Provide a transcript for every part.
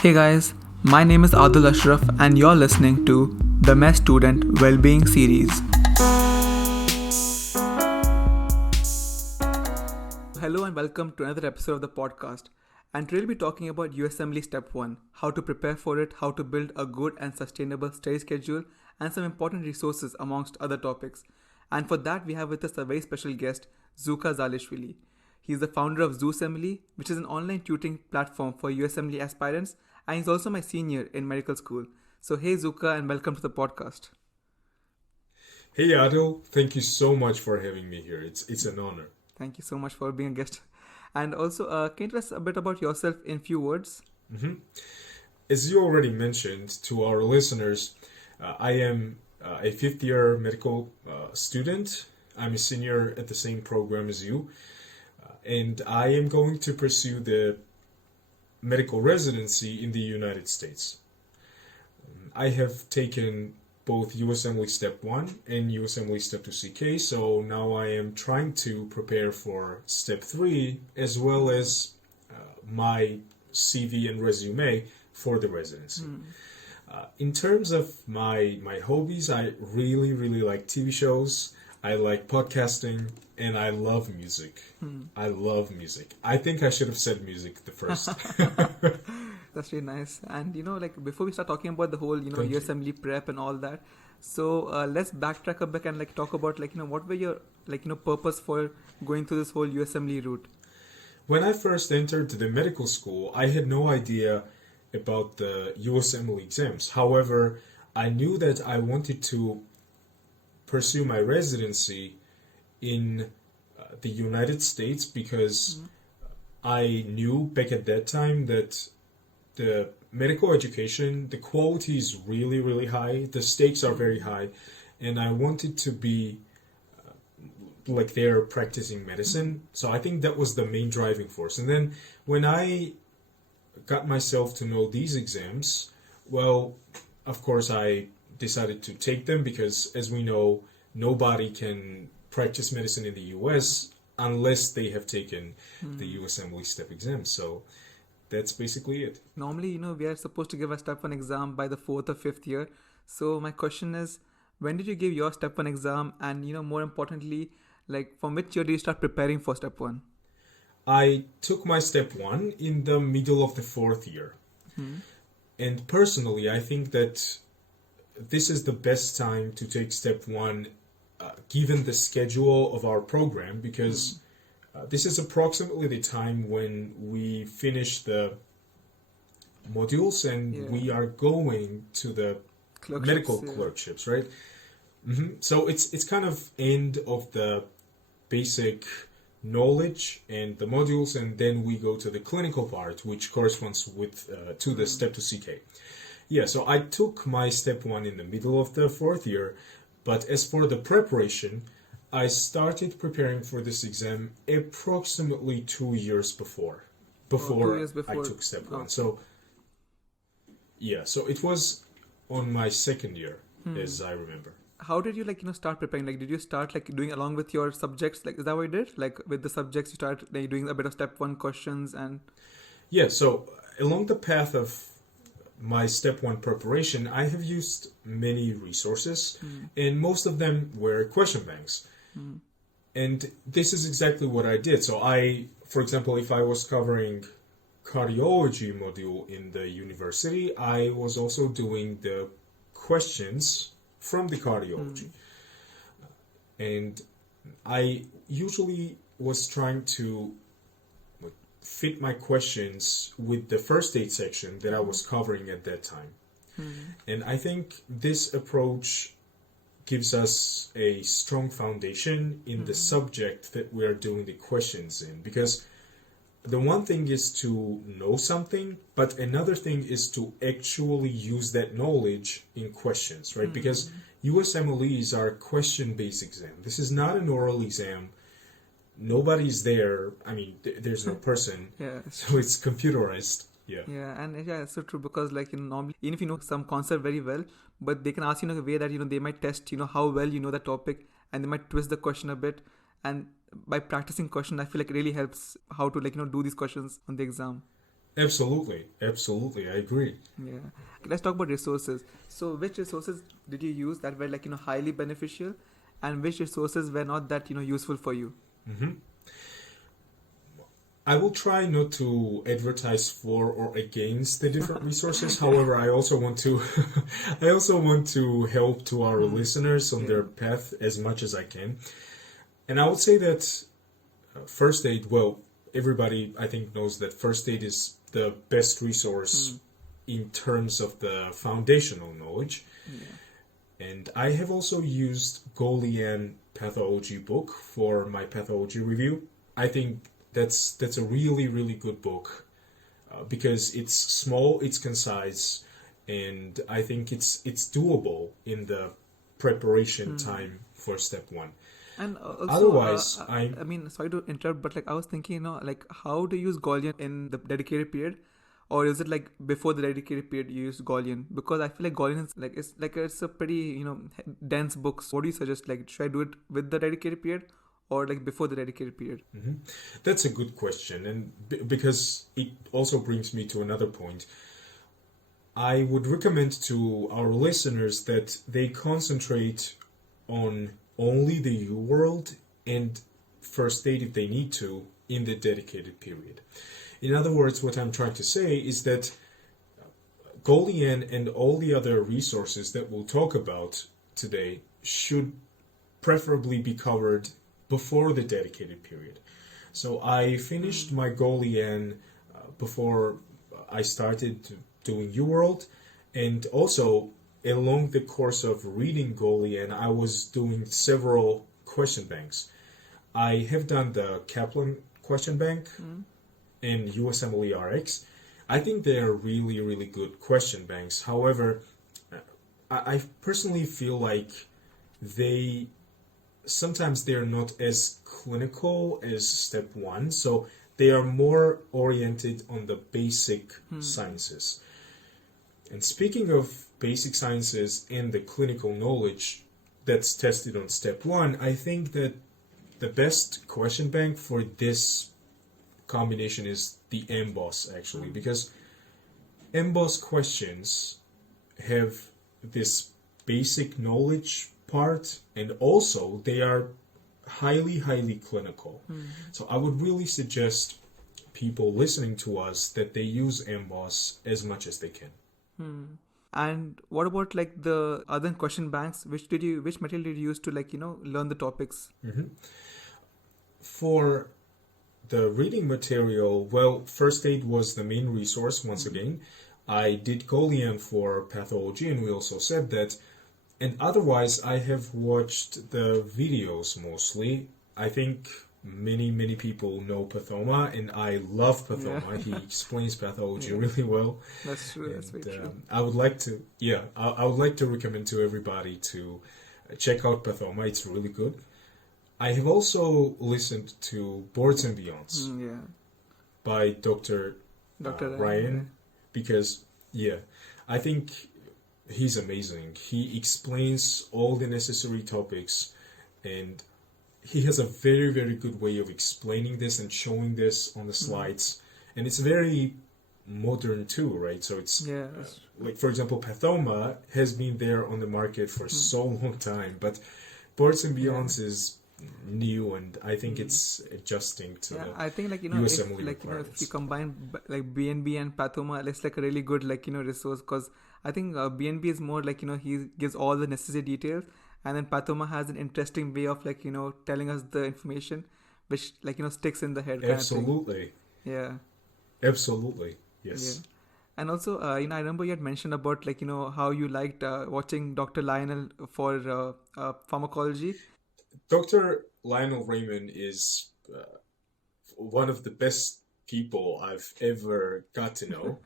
Hey guys, my name is Adil Ashraf and you're listening to the MES Student Wellbeing Series. Hello and welcome to another episode of the podcast. And today we'll be talking about USMLE Step 1, how to prepare for it, how to build a good and sustainable study schedule, and some important resources amongst other topics. And for that we have with us a very special guest, Zuka Zaalishvili. He is the founder of ZUSMLE, which is an online tutoring platform for USMLE aspirants, and he's also my senior in medical school. So hey Zuka, and welcome to the podcast. Hey Adil, thank you so much for having me here. It's an honor. Thank you so much for being a guest. And also, can you tell us a bit about yourself in few words? As you already mentioned to our listeners, I am a fifth-year medical student. I'm a senior at the same program as you. And I am going to pursue the medical residency in the United States. I have taken both USMLE Step 1 and USMLE Step 2 CK, so now I am trying to prepare for Step 3 as well as my CV and resume for the residency. In terms of my hobbies, I really like TV shows, I like podcasting, and I love music. I love music. I think I should have said music the first. That's really nice. And before we start talking about the whole USMLE prep and all that, so let's backtrack a bit and talk about what were your purpose for going through this whole USMLE route. When I first entered the medical school, I had no idea about the USMLE exams. However, I knew that I wanted to pursue my residency in the United States because I knew back at that time that the medical education, the quality is really high, the stakes are very high, and I wanted to be there practicing medicine. So I think that was the main driving force. And then when I got myself to know these exams, well, of course I decided to take them because, as we know, nobody can practice medicine in the US unless they have taken the USMLE Step exam. So that's basically it. Normally, we are supposed to give a Step 1 exam by the 4th or 5th year. So my question is, when did you give your Step 1 exam? And, more importantly, from which year did you start preparing for Step 1? I took my Step 1 in the middle of the 4th year. And personally, I think that this is the best time to take Step 1 given the schedule of our program, because this is approximately the time when we finish the modules and we are going to the medical clerkships, right? So it's kind of end of the basic knowledge and the modules, and then we go to the clinical part, which corresponds with to the Step 2 CK. Yeah, so I took my Step 1 in the middle of the 4th year, but as for the preparation, I started preparing for this exam approximately 2 years before I took Step 1. So, yeah, so it was on my 2nd year, as I remember. How did you start preparing? Did you start doing along with your subjects? Is that what you did? With the subjects, you start doing a bit of Step 1 questions and... Yeah, so along the path of my Step 1 preparation, I have used many resources, and most of them were question banks. And this is exactly what I did. So for example, if I was covering cardiology module in the university, I was also doing the questions from the cardiology. And I usually was trying to fit my questions with the first aid section that I was covering at that time. And I think this approach gives us a strong foundation in the subject that we are doing the questions in, because the one thing is to know something, but another thing is to actually use that knowledge in questions, right? Because USMLEs are question-based exam. This is not an oral exam. Nobody's there. I mean, there's no person. So it's computerized. Yeah, and it's so true, because normally, even if you know some concept very well, but they can ask you in a way that they might test how well you know the topic, and they might twist the question a bit. And by practicing question, I feel it really helps how to do these questions on the exam. Absolutely, absolutely, I agree. Yeah. Let's talk about resources. So, which resources did you use that were highly beneficial, and which resources were not that useful for you? hmm I will try not to advertise for or against the different resources. However, I also want to I also want to help to our listeners on their path as much as I can. And I would say that first aid, well, everybody I think knows that first aid is the best resource in terms of the foundational knowledge. Yeah. And I have also used Golian pathology book for my pathology review. I think that's a really really good book because it's small, it's concise, and I think it's doable in the preparation time for step one. And also, Otherwise, I mean, sorry to interrupt, but I was thinking, how to use Gaulian in the dedicated period, or is it like before the dedicated period you use Gaulian? Because I feel like Gaulian is it's a pretty dense book. So what do you suggest? Like, should I do it with the dedicated period, or like before the dedicated period? That's a good question, and because it also brings me to another point. I would recommend to our listeners that they concentrate on only the Uworld and first aid if they need to in the dedicated period. In other words, what I'm trying to say is that Golian and all the other resources that we'll talk about today should preferably be covered before the dedicated period. So I finished my Golian before I started doing Uworld, and also along the course of reading Golian, I was doing several question banks. I have done the Kaplan question bank and USMLE RX. I think they are really, really good question banks. However, I personally feel like they sometimes they're not as clinical as step one, so they are more oriented on the basic sciences. And speaking of basic sciences and the clinical knowledge that's tested on step one, I think that the best question bank for this combination is the MBOSS actually, because MBOSS questions have this basic knowledge part, and also they are highly, highly clinical. So I would really suggest people listening to us that they use MBOSS as much as they can. And what about like the other question banks? Which material did you use to learn the topics? For the reading material, well, first aid was the main resource once again. I did Golian for pathology, and we also said that. And otherwise, I have watched the videos mostly. I think many people know Pathoma, and I love Pathoma. He explains pathology really well. That's true. That's very true. I would like to, I would like to recommend to everybody to check out Pathoma. It's really good. I have also listened to Boards and Beyonds by Dr. Ryan, because I think he's amazing. He explains all the necessary topics, and he has a very, very good way of explaining this and showing this on the slides. And it's very modern too, right? So it's like, for example, Pathoma has been there on the market for so long time, but Boards and Beyonds is new, and I think it's adjusting to I think USMLE if you combine like BnB and Pathoma, it's like a really good resource, because I think BnB is more he gives all the necessary details, and then Pathoma has an interesting way of telling us the information which sticks in the head. Absolutely. Absolutely. Yes. And also, I remember you had mentioned about how you liked watching Dr. Lionel for pharmacology. Dr. Lionel Raymond is one of the best people I've ever got to know.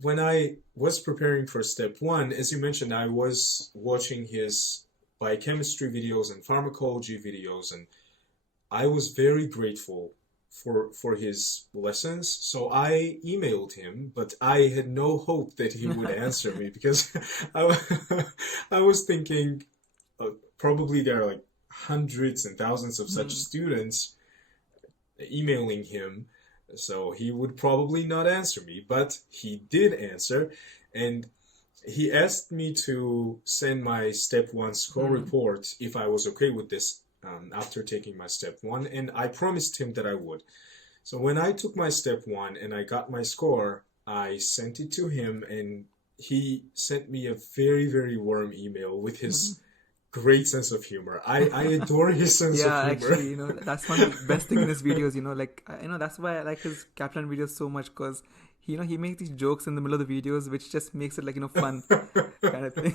When I was preparing for step one, as you mentioned, I was watching his biochemistry videos and pharmacology videos, and I was very grateful for his lessons. So I emailed him, but I had no hope that he would answer me, because I was thinking probably there are like hundreds and thousands of such students emailing him, So he would probably not answer me, but he did answer. And he asked me to send my step one score report if I was okay with this after taking my step one. And I promised him that I would. So when I took my step one and I got my score, I sent it to him, and he sent me a very, very warm email with his great sense of humor. I adore his sense of Yeah, humor. actually, that's one of the best thing in his videos. That's why I like his Kaplan videos so much, because he makes these jokes in the middle of the videos, which just makes it fun kind of thing.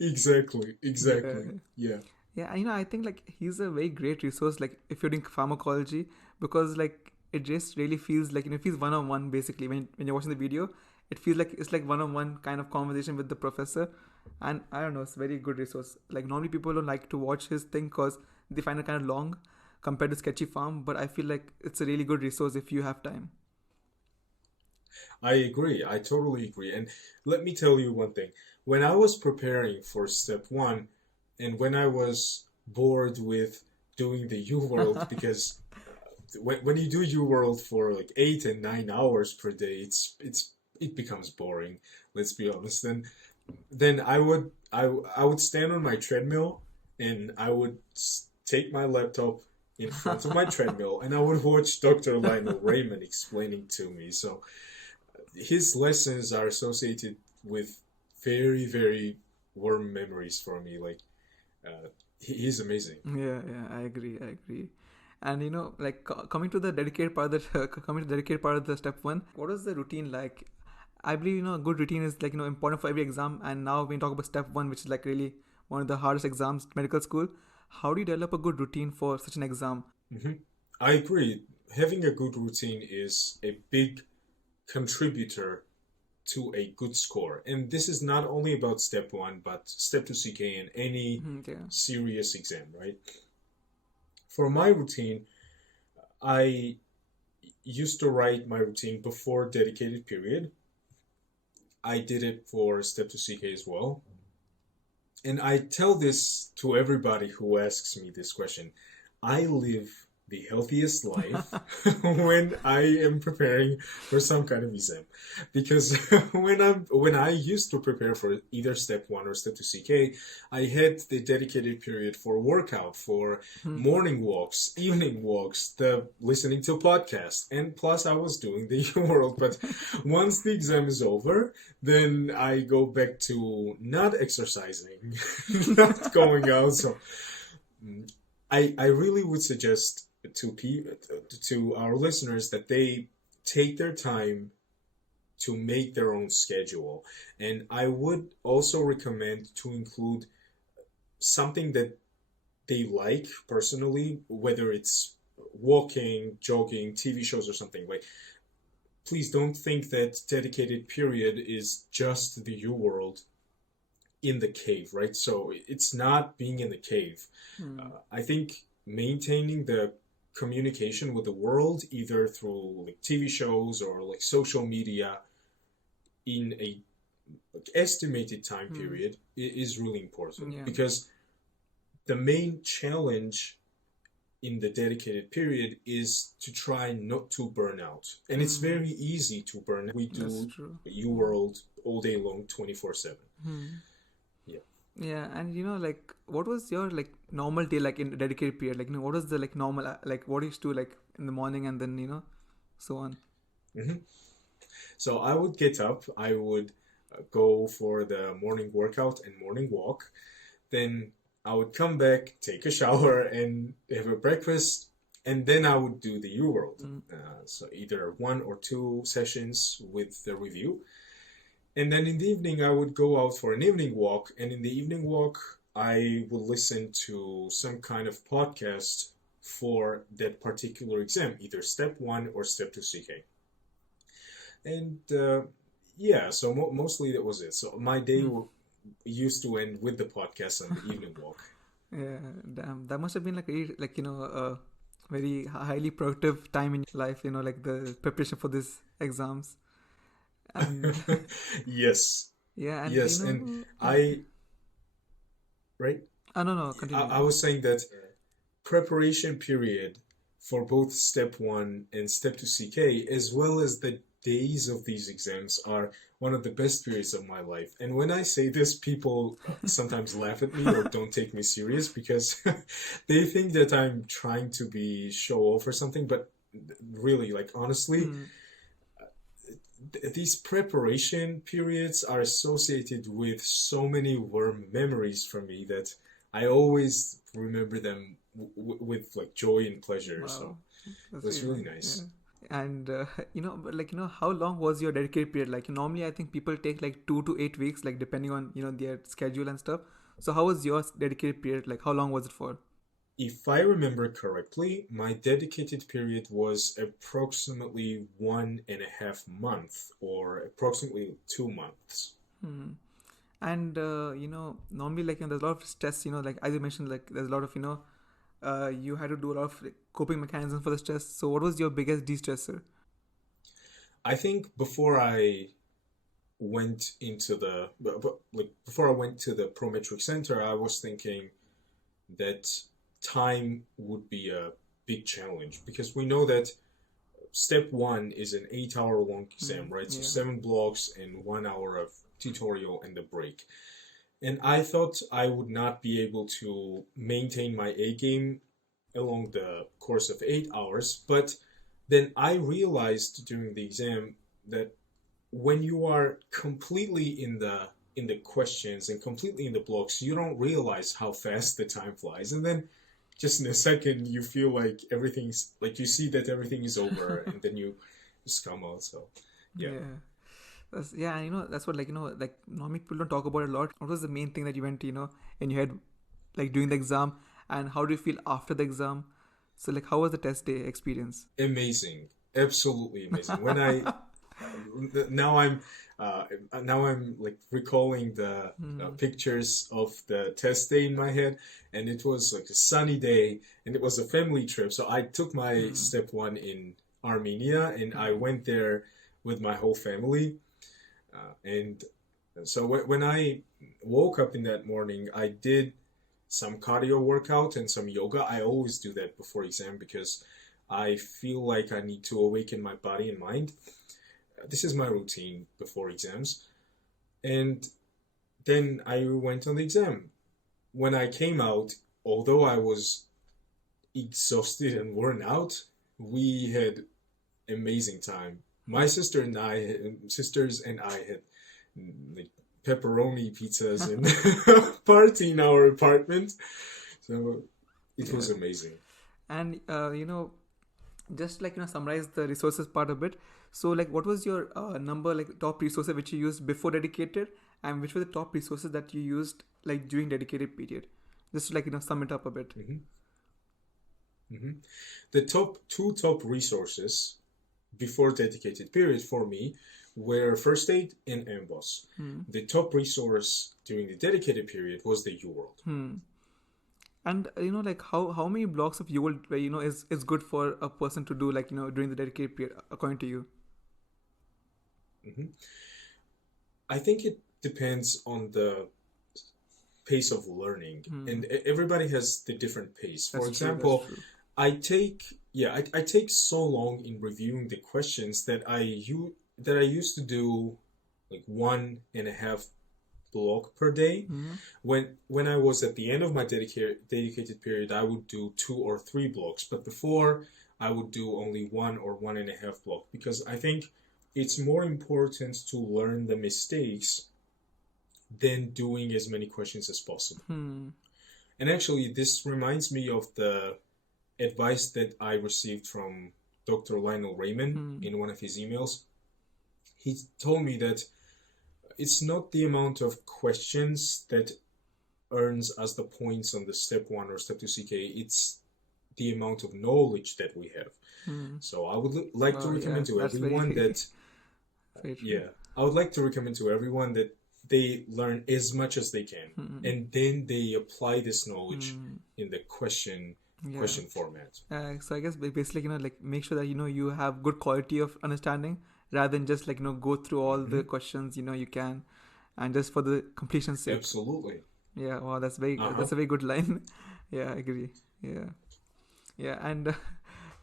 Exactly, Yeah. yeah. Yeah, I think he's a very great resource if you're doing pharmacology, because it just really feels it feels one on one basically when you're watching the video. It feels like it's one on one kind of conversation with the professor, and I don't know, it's a very good resource. Normally people don't like to watch his thing because they find it kind of long compared to sketchy farm, but I feel like it's a really good resource if you have time. I agree. I totally agree. And let me tell you one thing. When I was preparing for step one, and when I was bored with doing the Uworld, because when you do Uworld for 8 and 9 hours per day, it becomes boring. Let's be honest. Then I would stand on my treadmill, and I would take my laptop in front of my treadmill, and I would watch Dr. Lionel Raymond explaining to me. So his lessons are associated with very, very warm memories for me. He's amazing. Yeah, I agree. And coming to the dedicated part of the coming to the dedicated part of the step one, what is the routine like? I believe a good routine is important for every exam. And now when we talk about step one, which is really one of the hardest exams, medical school, how do you develop a good routine for such an exam? hmm I agree. Having a good routine is a big contributor to a good score. And this is not only about step one, but step two CK and any Yeah. serious exam, right? For my routine, I used to write my routine before dedicated period. I did it for step two CK as well. And I tell this to everybody who asks me this question. I live the healthiest life when I am preparing for some kind of exam, because when I used to prepare for either step one or step two CK, I had the dedicated period for workout, for morning walks, evening walks, the listening to podcasts, and plus I was doing the Uworld. But once the exam is over, then I go back to not exercising, not going out. So I really would suggest to our listeners that they take their time to make their own schedule. And I would also recommend to include something that they like personally, whether it's walking, jogging, TV shows, or something. Please don't think that dedicated period is just the Uworld in the cave, right? So it's not being in the cave. I think maintaining the communication with the world, either through TV shows or social media, in a estimated time period, is really important. Yeah. Because the main challenge in the dedicated period is to try not to burn out, and it's very easy to burn out. We do Uworld all day long, 24/7. Yeah, and what was your normal day in a dedicated period? What was the normal what you used to in the morning, and then so on. So I would get up, I would go for the morning workout and morning walk. Then I would come back, take a shower, and have a breakfast, and then I would do the Uworld. So either 1 or 2 sessions with the review. And then in the evening, I would go out for an evening walk. And in the evening walk, I would listen to some kind of podcast for that particular exam, either step 1 or step 2 CK. And yeah, so mostly that was it. So my day used to end with the podcast and the evening walk. Yeah, damn. That must have been a very highly productive time in your life, the preparation for these exams. And yes. yeah, and Yes, and right? no, continue. I was saying that preparation period for both Step 1 and Step 2 CK, as well as the days of these exams, are one of the best periods of my life. And when I say this, people sometimes laugh at me or don't take me serious because they think that I'm trying to be show off or something. But really, like, honestly, these preparation periods are associated with so many warm memories for me that I always remember them with like joy and pleasure. So Wow. it That's was really really nice. nice. And but like how long was your dedicated period? Like normally, I think people take like 2 to 8 weeks, like depending on their schedule and stuff. So how was your dedicated period? Like how long was it for? If I remember correctly, my dedicated period was approximately 1.5 months or approximately 2 months. Hmm. And normally like there's a lot of stress. Like as you mentioned, like there's a lot of you had to do a lot of like, coping mechanisms for the stress. So what was your biggest de-stressor? I think before I went into like before I went to the Prometric Center, I was thinking that time would be a big challenge because we know that step 1 is an 8 hour long exam, right? So Yeah. 7 blocks and 1 hour of tutorial and the break. And I thought I would not be able to maintain my A game along the course of 8 hours, but then I realized during the exam that when you are completely in the questions and completely in the blocks, you don't realize how fast the time flies. And then just in a second, you feel like everything's like you see that everything is over, and then you just come out. So, yeah. Yeah. And that's what like normally people don't talk about it a lot. What was the main thing that you went in your head like during the exam, and how do you feel after the exam? So like how was the test day experience? Amazing, absolutely amazing. When I now I'm uh, now I'm like recalling the pictures of the test day in my head, and it was like a sunny day, and it was a family trip. So I took my step 1 in Armenia, and I went there with my whole family. And so when I woke up in that morning, I did some cardio workout and some yoga. I always do that before exam because I feel like I need to awaken my body and mind. This is my routine before exams. And then I went on the exam. When I came out, although I was exhausted and worn out, we had amazing time. My sisters and I had like pepperoni pizzas and party in our apartment. So it was amazing. And just like summarize the resources part a bit. So like what was your number like top resources which you used before dedicated, and which were the top resources that you used like during dedicated period? Just to like sum it up a bit. hmm hmm The top resources before dedicated period for me were first aid and Amboss. The top resource during the dedicated period was the Uworld. And like how many blocks of Uworld is good for a person to do like during the dedicated period according to you? hmm I think it depends on the pace of learning, and everybody has the different pace. For That's true. example, That's true. I take so long in reviewing the questions that I used to do like 1.5 block per day. When I was at the end of my dedicated period, I would do 2 or 3 blocks, but before I would do only 1 or 1.5 block because I think it's more important to learn the mistakes than doing as many questions as possible. And actually, this reminds me of the advice that I received from Dr. Lionel Raymond in one of his emails. He told me that it's not the amount of questions that earns us the points on the step 1 or step 2 CK, it's the amount of knowledge that we have. So I would like to recommend to everyone that I would like to recommend to everyone that they learn as much as they can, and then they apply this knowledge in the question format. So I guess basically like make sure that you have good quality of understanding rather than just like go through all the questions you can, and just for the completion's sake. Absolutely. Yeah. Wow. That's a very good line. Yeah, I agree. Yeah. And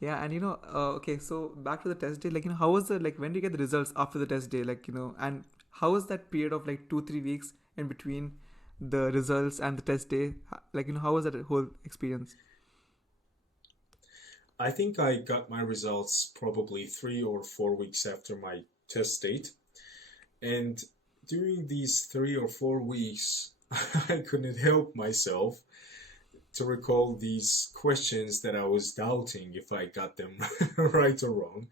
Yeah, and okay, so back to the test day, how was the, when do you get the results after the test day, and how was that period of 2-3 weeks in between the results and the test day? How was that whole experience? I think I got my results probably 3 or 4 weeks after my test date. And during these 3 or 4 weeks, I couldn't help myself to recall these questions that I was doubting if I got them right or wrong.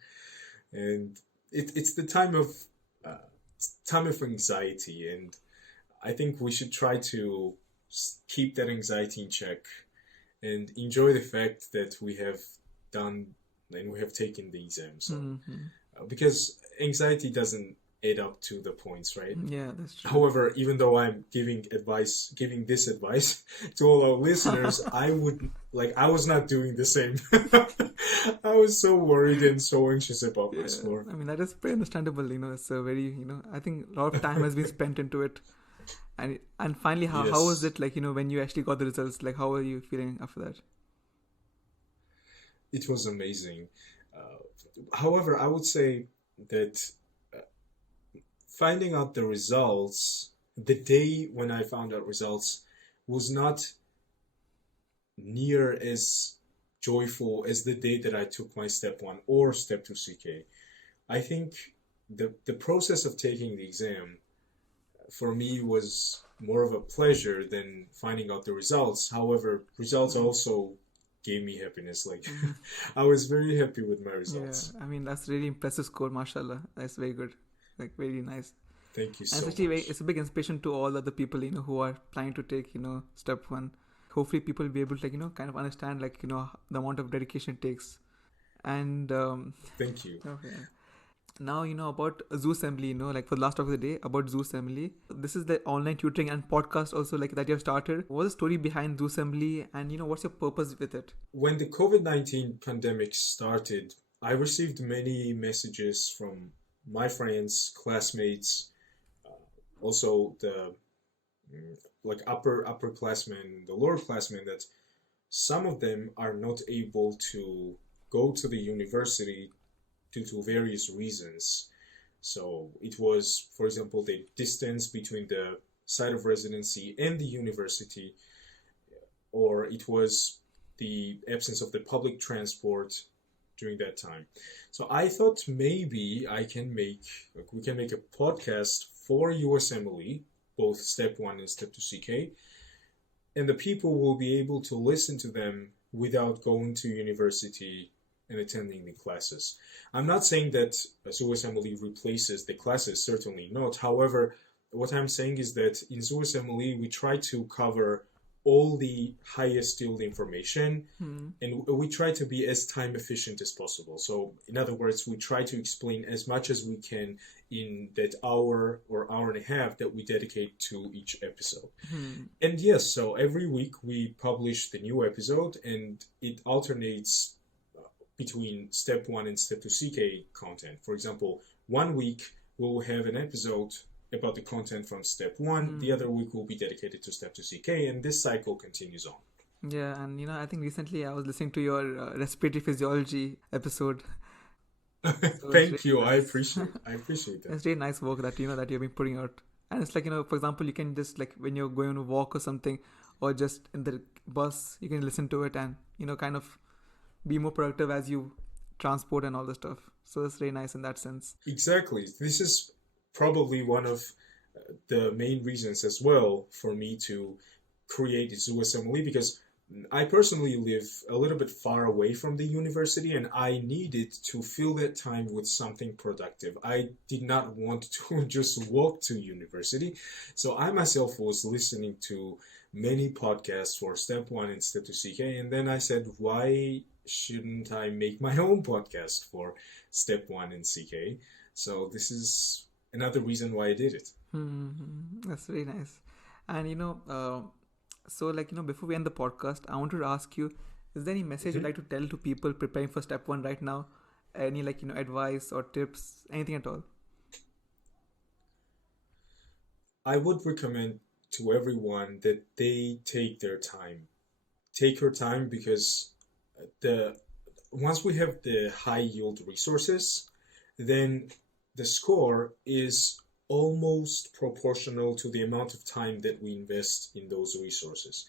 And it's the time of anxiety, and I think we should try to keep that anxiety in check and enjoy the fact that we have done and we have taken the exam. So, Hmm. because anxiety doesn't add up to the points, right? Yeah, that's true. However, even though I'm giving this advice to all our listeners, I was not doing the same. I was so worried and so anxious about my Yeah, score. I mean, that is pretty understandable. It's a very, I think a lot of time has been spent into it. And finally, how was Yes, it, when you actually got the results? How are you feeling after that? it was amazing. However, I would say that finding out the results, the day when I found out results, was not near as joyful as the day that I took my step one or step two CK. I think the process of taking the exam for me was more of a pleasure than finding out the results. However, results Mm-hmm. also gave me happiness. Like Mm-hmm. I was very happy with my Yeah, results. I mean, that's really impressive score, mashallah. That's very good. Very nice. Thank you And it's so actually much. it's a big inspiration to all other people, who are planning to take, step one. Hopefully people will be able to, kind of understand, the amount of dedication it takes. And Thank you. okay. Now about ZUSMLE, for the last talk of the day about ZUSMLE. This is the online tutoring and podcast also that you have started. What's the story behind ZUSMLE, and what's your purpose with it? When the COVID-19 pandemic started, I received many messages from my friends, classmates, also the like upperclassmen, the lower classmen, that some of them are not able to go to the university due to various reasons. So it was, for example, the distance between the site of residency and the university, or it was the absence of the public transport during that time. So I thought maybe we can make a podcast for USMLE, both step one and step two CK, and the people will be able to listen to them without going to university and attending the classes. I'm not saying that ZUSMLE replaces the classes, certainly not. However, what I'm saying is that in ZUSMLE we try to cover all the highest yield information, Hmm. and we try to be as time efficient as possible. So in other words, we try to explain as much as we can in that hour or hour and a half that we dedicate to each episode. Hmm. And yes, so every week we publish the new episode, and it alternates between step one and step two CK content. For example, one week we'll have an episode about the content from step one, the Hmm. other week will be dedicated to step two CK, and this cycle continues on. Yeah, and I think recently I was listening to your respiratory physiology episode. So it's Thank really you. nice. I appreciate that. It's really nice work that that you've been putting out. And it's for example, you can just when you're going on a walk or something, or just in the bus, you can listen to it and kind of be more productive as you transport and all the stuff. So it's really nice in that sense. Exactly. This is probably one of the main reasons as well for me to create ZUSMLE, because I personally live a little bit far away from the university, and I needed to fill that time with something productive. I did not want to just walk to university. So I myself was listening to many podcasts for step one and step two CK, and then I said, why shouldn't I make my own podcast for step one and CK? So this is another reason why I did it. That's very nice. And so before we end the podcast, I wanted to ask you: is there any message you'd Mhm. like to tell to people preparing for step one right now? Any advice or tips, anything at all? I would recommend to everyone that they take their time. Take your time, because the once we have the high yield resources, then the score is almost proportional to the amount of time that we invest in those resources.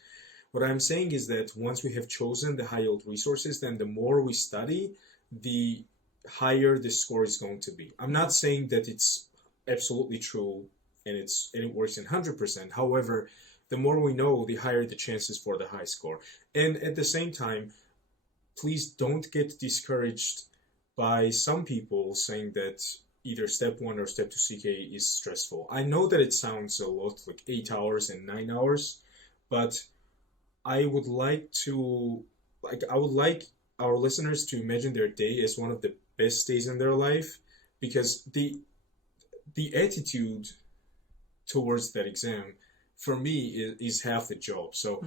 What I'm saying is that once we have chosen the high yield resources, then the more we study, the higher the score is going to be. I'm not saying that it's absolutely true and it works in 100%. However, the more we know, the higher the chances for the high score. And at the same time, please don't get discouraged by some people saying that either step 1 or step 2 CK is stressful. I know that it sounds a lot like 8 hours and 9 hours, but I would like our listeners to imagine their day as one of the best days in their life, because the attitude towards that exam for me is half the job. So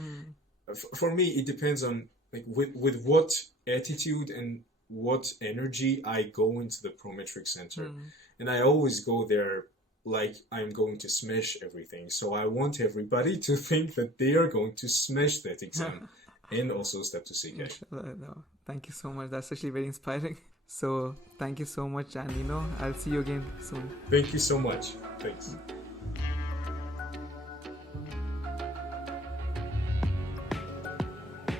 for me, it depends on like with what attitude and what energy I go into the Prometric Center. And I always go there like I'm going to smash everything. So I want everybody to think that they are going to smash that exam and also step to CK. No, thank you so much. That's actually very inspiring. So thank you so much, and I'll see you again soon. Thank you so much. Thanks.